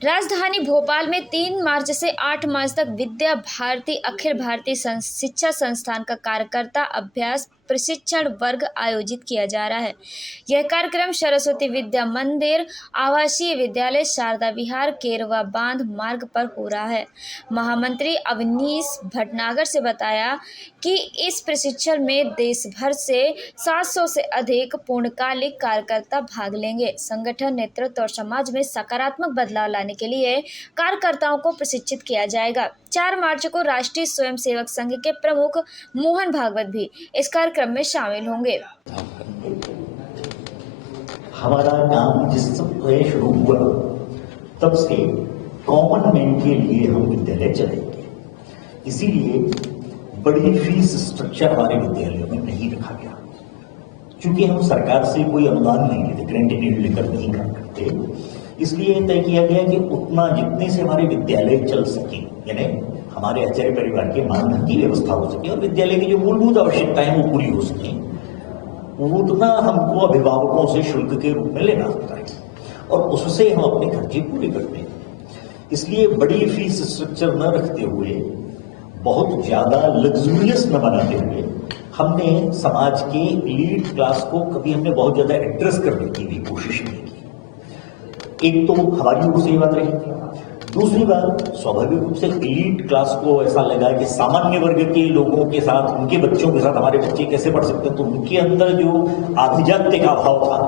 राजधानी भोपाल में 3 मार्च से 8 मार्च तक विद्या भारती अखिल भारतीय शिक्षा संस्थान का कार्यकर्ता अभ्यास प्रशिक्षण वर्ग आयोजित किया जा रहा है। यह कार्यक्रम सरस्वती विद्या मंदिर आवासीय विद्यालय शारदा विहार केरवा बांध मार्ग पर हो रहा है। महामंत्री अवनीश भटनागर से बताया कि इस प्रशिक्षण में देश भर से 700 से अधिक पूर्णकालिक कार्यकर्ता भाग लेंगे। संगठन नेतृत्व और समाज में सकारात्मक बदलाव लाने के लिए कार्यकर्ताओं को प्रशिक्षित किया जाएगा। 4 मार्च को राष्ट्रीय स्वयंसेवक संघ के प्रमुख मोहन भागवत भी इस कार्यक्रम में शामिल होंगे। हमारा काम जिस समय शुरू हुआ तब से कॉमन मैन के लिए हम विद्यालय चलाएंगे, इसीलिए बड़ी फीस स्ट्रक्चर हमारे विद्यालयों में नहीं रखा गया। चूंकि हम सरकार से कोई अनुदान नहीं लेते, ग्रांट नीड लेकर नहीं काम करते, इसलिए तय किया गया कि उतना जितने से हमारे विद्यालय चल सके, यानी हमारे आचार्य परिवार के मानधन की व्यवस्था हो सके और विद्यालय की जो मूलभूत आवश्यकताएं वो पूरी हो सके, उतना हमको अभिभावकों से शुल्क के रूप में लेना होता है और उससे हम अपने खर्चे पूरे करते हैं। इसलिए बड़ी फीस स्ट्रक्चर न रखते हुए, बहुत ज्यादा लग्जूरियस न बनाते हुए, हमने समाज के एलीट क्लास को कभी हमने बहुत ज्यादा एड्रेस करने की भी कोशिश नहीं की। एक तो हमारी ओर से ये बात रही, दूसरी बात स्वाभाविक रूप से एलीट क्लास को ऐसा लगा कि सामान्य वर्ग के लोगों के साथ, उनके बच्चों के साथ हमारे बच्चे कैसे पढ़ सकते हैं, तो उनके अंदर जो आभिजात्य का भाव था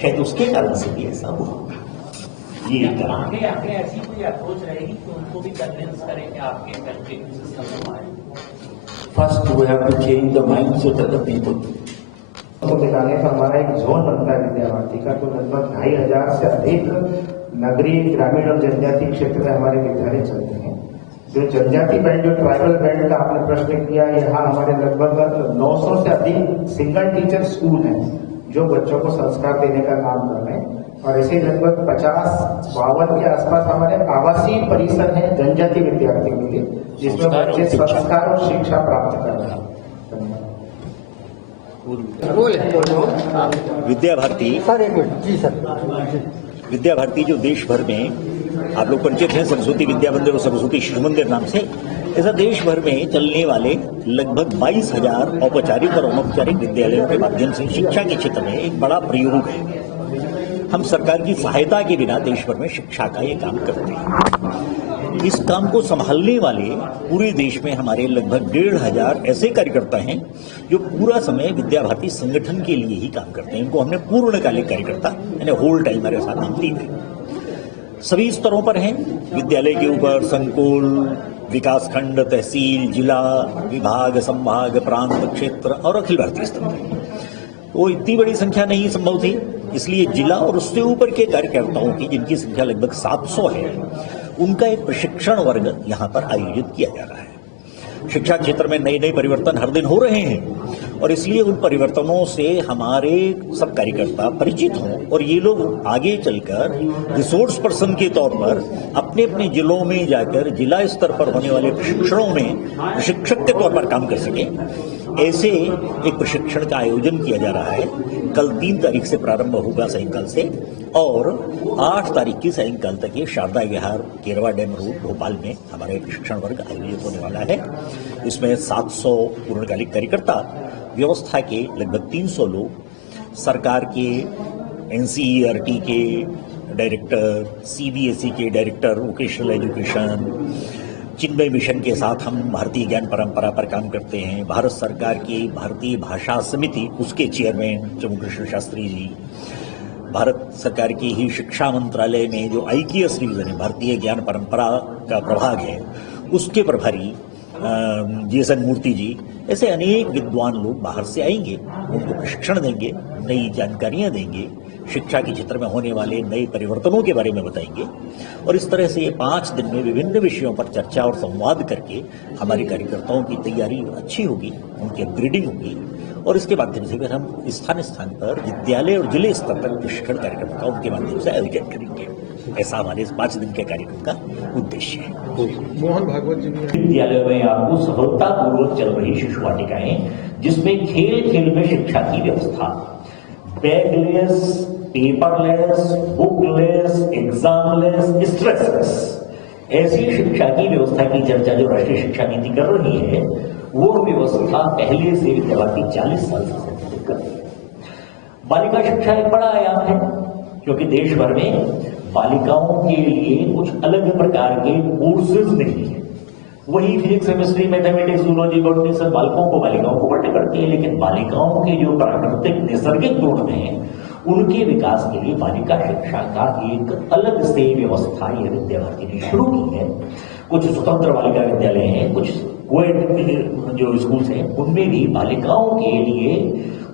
शायद उसके कारण से भी ऐसा हुआ। ये आगे ऐसी कोई अप्रोच रहेगी कि उनको भी कन्विंस करें कि आपके कंट्री सिस्टम में आए। First we have to change the mindset of the people. तो दिखाने का हमारा एक जोन बनता है विद्या भारती का, तो लगभग 2500 से अधिक नगरीय, ग्रामीण और जनजातीय क्षेत्र में हमारे विद्यालय चलते हैं। जो जनजाति बैंड, जो ट्राइबल बैंड का आपने प्रश्न किया, यहाँ हमारे लगभग 900 से अधिक सिंगल टीचर स्कूल हैं जो बच्चों को संस्कार देने का काम कर रहे हैं, और ऐसे लगभग 50-52 के आसपास हमारे आवासीय परिसर हैं जनजातीय विद्यार्थियों के लिए, जिसमें बच्चे संस्कार और शिक्षा प्राप्त कर रहे हैं। विद्या भारती, जी सर, विद्या भारती जो देश भर में आप लोग परिचित हैं सरस्वती विद्या मंदिर और सरस्वती शिशु मंदिर नाम से, ऐसा देश भर में चलने वाले लगभग 22,000 औपचारिक और अनौपचारिक विद्यालयों के माध्यम से शिक्षा के क्षेत्र में एक बड़ा प्रयोग है। हम सरकार की सहायता के बिना देश भर में शिक्षा का ये काम करते हैं। इस काम को संभालने वाले पूरे देश में हमारे लगभग 1,500 ऐसे कार्यकर्ता हैं जो पूरा समय विद्या भारती संगठन के लिए ही काम करते हैं। इनको हमने पूर्णकालिक कार्यकर्ता यानी होल टाइमर ऐसा नाम दिया है। सभी स्तरों पर हैं, विद्यालय के ऊपर संकुल, विकासखंड, तहसील, जिला, विभाग, संभाग, प्रांत, क्षेत्र और अखिल भारतीय स्तर पर। वो इतनी बड़ी संख्या नहीं संभव थी, इसलिए जिला और उससे ऊपर के कार्यकर्ताओं की, जिनकी संख्या लगभग 700 है, उनका एक प्रशिक्षण वर्ग यहाँ पर आयोजित किया जा रहा है। शिक्षा क्षेत्र में नए नए परिवर्तन हर दिन हो रहे हैं और इसलिए उन परिवर्तनों से हमारे सब कार्यकर्ता परिचित हों और ये लोग आगे चलकर रिसोर्स पर्सन के तौर पर अपने अपने जिलों में जाकर जिला स्तर पर होने वाले प्रशिक्षणों में प्रशिक्षक के तौर पर काम कर सकें। ऐसे एक प्रशिक्षण का आयोजन किया जा रहा है। कल 3 तारीख से प्रारंभ होगा सायंकाल से और 8 तारीख की सायंकाल तक ये शारदा विहार केरवा डैम रोड भोपाल में हमारे प्रशिक्षण वर्ग आयोजित होने वाला है। इसमें 700 पूर्णकालिक कार्यकर्ता, व्यवस्था के लगभग 300 लोग, सरकार के NCERT के डायरेक्टर, CBSE के डायरेक्टर वोकेशनल एजुकेशन, चिन्मय मिशन के साथ हम भारतीय ज्ञान परंपरा पर काम करते हैं, भारत सरकार की भारतीय भाषा समिति उसके चेयरमैन चमुकृष्ण शास्त्री जी, भारत सरकार की ही शिक्षा मंत्रालय में जो IKS डिवीजन है, भारतीय ज्ञान परंपरा का प्रभाग है, उसके प्रभारी GSN मूर्ति जी, ऐसे अनेक विद्वान लोग बाहर से आएंगे, उनको प्रशिक्षण देंगे, नई जानकारियां देंगे, शिक्षा के क्षेत्र में होने वाले नए परिवर्तनों के बारे में बताएंगे और इस तरह से ये 5 दिन में विभिन्न विषयों पर चर्चा और संवाद करके हमारे कार्यकर्ताओं की तैयारी अच्छी होगी, उनकी अपग्रेडिंग होगी और इसके माध्यम से फिर हम स्थान स्थान पर विद्यालय और जिले स्तर तक प्रशिक्षण कार्यक्रम का उनके माध्यम से आयोजन करेंगे। ऐसा हमारे इस 5 दिन के कार्यक्रम का उद्देश्य है। मोहन भागवत जी ने विद्यालय में आपको सफलतापूर्वक चल रही शिशु वाटिकाएं, जिसमें खेल खेल में शिक्षा की व्यवस्था, बैगलेस पेपरलेस, बुकलेस, एग्जामलेस, स्ट्रेसलेस ऐसी शिक्षा की व्यवस्था की चर्चा जो राष्ट्रीय शिक्षा नीति कर रही है, वो व्यवस्था पहले से विद्यार्थी 40 साल से संचालित कर रही है। बालिका शिक्षा एक बड़ा आयाम है, क्योंकि देश भर में बालिकाओं के लिए कुछ अलग प्रकार के कोर्सेज नहीं है। वही physics, chemistry, mathematics, zoology, botany सब बालकों को बालिकाओं को पढ़ने पड़ती है, लेकिन बालिकाओं के जो प्राकृतिक नैसर्गिक गुण हैं उनके विकास के लिए बालिका शिक्षा का एक अलग से व्यवस्था यह विद्या भारती ने शुरू की है। कुछ स्वतंत्र बालिका विद्यालय हैं, कुछ कोएड जो स्कूल्स हैं, उनमें भी बालिकाओं के लिए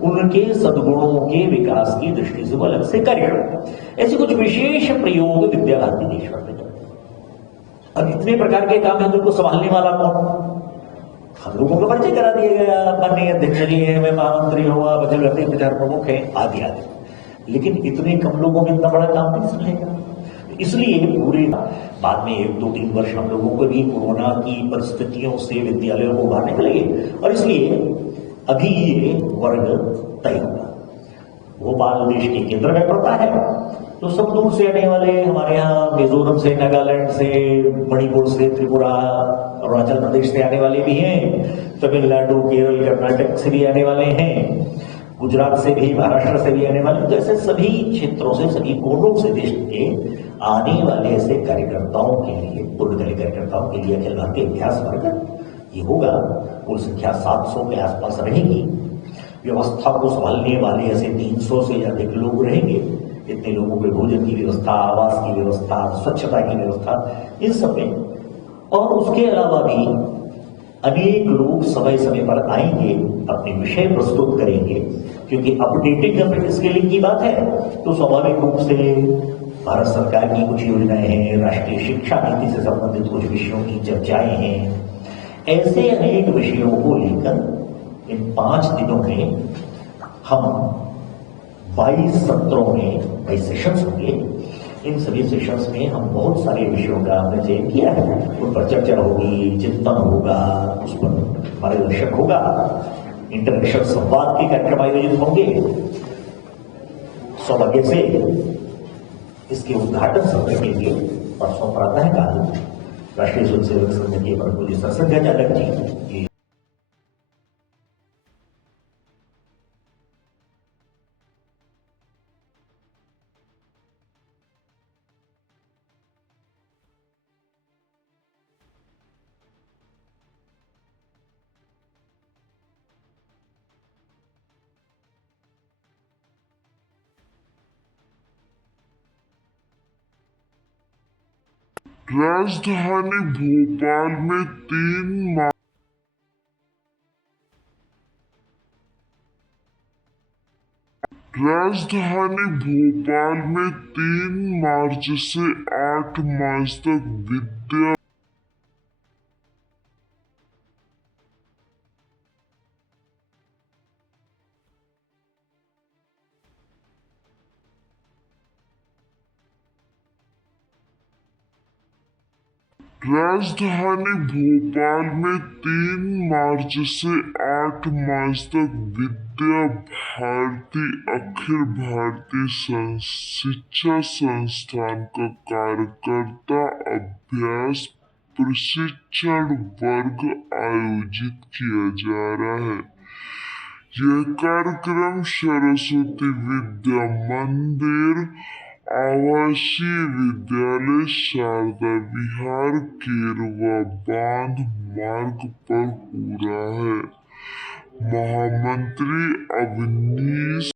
उनके सद्गुणों के विकास की दृष्टि से वो अलग से कार्य करते हैं। ऐसे कुछ विशेष प्रयोग विद्या भारती देश भर में करते हैं। अब इतने प्रकार के काम है तो उनको संभालने वाला कौन? हम लोगों को परिचय करा दिया गया, माननीय अध्यक्ष जी है, मैं महामंत्री हुआ, बचल व्यक्ति प्रचार प्रमुख है, आदि आदि। लेकिन इतने कम लोगों में इतना बड़ा काम नहीं चलेगा। इसलिए पूरे बाद में 1-2-3 वर्ष हम लोगों को भी कोरोना की परिस्थितियों से विद्यालयों को उभारने के लगे, और इसलिए अभी ये वर्ग तय हुआ। भोपाल देश के केंद्र में पड़ता है, तो सब दूर से आने वाले हमारे यहाँ मिजोरम से, नागालैंड से, मणिपुर से, त्रिपुरा, अरुणाचल प्रदेश से आने वाले भी हैं, तमिलनाडु, केरल, कर्नाटक से भी आने वाले हैं, गुजरात से भी, महाराष्ट्र से भी आने वाले, तो ऐसे सभी क्षेत्रों से, सभी कोनों से देश के आने वाले ऐसे कार्यकर्ताओं के लिए, पूर्णकालिक कार्यकर्ताओं के लिए अखिल भारतीय अभ्यास वर्ग ये होगा। कुल संख्या 700 के आसपास रहेगी। व्यवस्था को संभालने वाले ऐसे 300 से अधिक लोग रहेंगे। इतने लोगों के भोजन की व्यवस्था, आवास की व्यवस्था, स्वच्छता की व्यवस्था, इन सब में। और उसके अलावा भी अनेक लोग समय समय पर आएंगे, अपने विषय प्रस्तुत करेंगे, क्योंकि अपडेटिंग स्किलिंग की बात है, तो स्वाभाविक रूप से भारत सरकार की कुछ योजनाएं हैं, राष्ट्रीय शिक्षा नीति से संबंधित कुछ विषयों की चर्चाएं हैं। ऐसे अनेक विषयों को लेकर इन 5 दिनों में हम 22 सत्रों में 22 सेशंस होंगे। इन सभी सेशंस में हम बहुत सारे विषयों का हमने चयन किया है, उन पर चर्चा होगी, चिंतन होगा, उस पर मार्गदर्शन होगा, इंटरेक्शन संवाद के कार्यक्रम आयोजित होंगे। सौभाग्य से इसके उद्घाटन सत्र के लिए परसों प्रातःकाल राष्ट्रीय स्वयंसेवक संघ के प्रमुख सरसंघचालक जी राजधानी भोपाल में 3 मार्च से 8 मार्च तक विद्या राजधानी भोपाल में 3 मार्च से 8 मार्च तक विद्या भारती अखिल भारतीय शिक्षा संस्थान का कार्यकर्ता अभ्यास प्रशिक्षण वर्ग आयोजित किया जा रहा है। यह कार्यक्रम सरस्वती विद्या मंदिर, आवासीय विद्यालय शारदा विहार, केरवा बांध मार्ग पर हो रहा है। महामंत्री अवनीश